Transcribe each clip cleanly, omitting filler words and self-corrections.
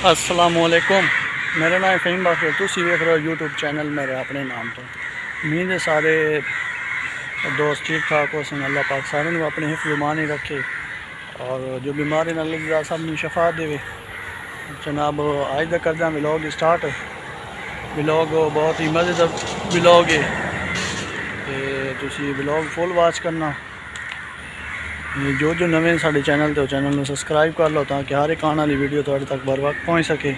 असलामुअलैकुम। मेरा नाम फ़हीम बाखश, तुसी वेख रहे हो यूट्यूब चैनल मेरे अपने नाम तो। उम्मीद है सारे दोस्त ठीक ठाक हो सन। अल्लाह पाक सारे को अपने हिफ्ज़ ईमान ही रखे और जो बीमारी न लगी सब ने शफा देवे। जनाब आज तक करदा व्लॉग स्टार्ट। व्लॉग बहुत ही मज़ेदार व्लॉग है ते तुसी व्लॉग फुल वॉच करना। जो नवे साढ़े चैनल तो चैनल में सबसक्राइब कर लो ताकि हर एक आने वाली वीडियो तुहाडे तक बर वक्त पहुँच सके।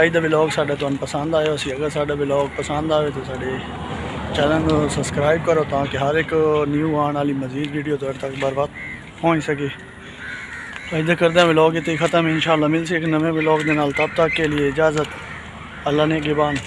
अज का व्लॉग साडा तुहानू पसंद आया सी। अगर साडा व्लॉग पसंद आए तो साडे चैनल को सबसक्राइब करो ताकि हर एक न्यू आने वाली मजीद वीडियो तुहाडे तक बर वक्त पहुँच सके। अज करते हैं व्लॉग इतने ख़त्म। इंशाअल्लाह मिलसे एक नवे व्लॉग के नाल। तब तक के लिए इजाज़त। अल्लाह ने गिबान।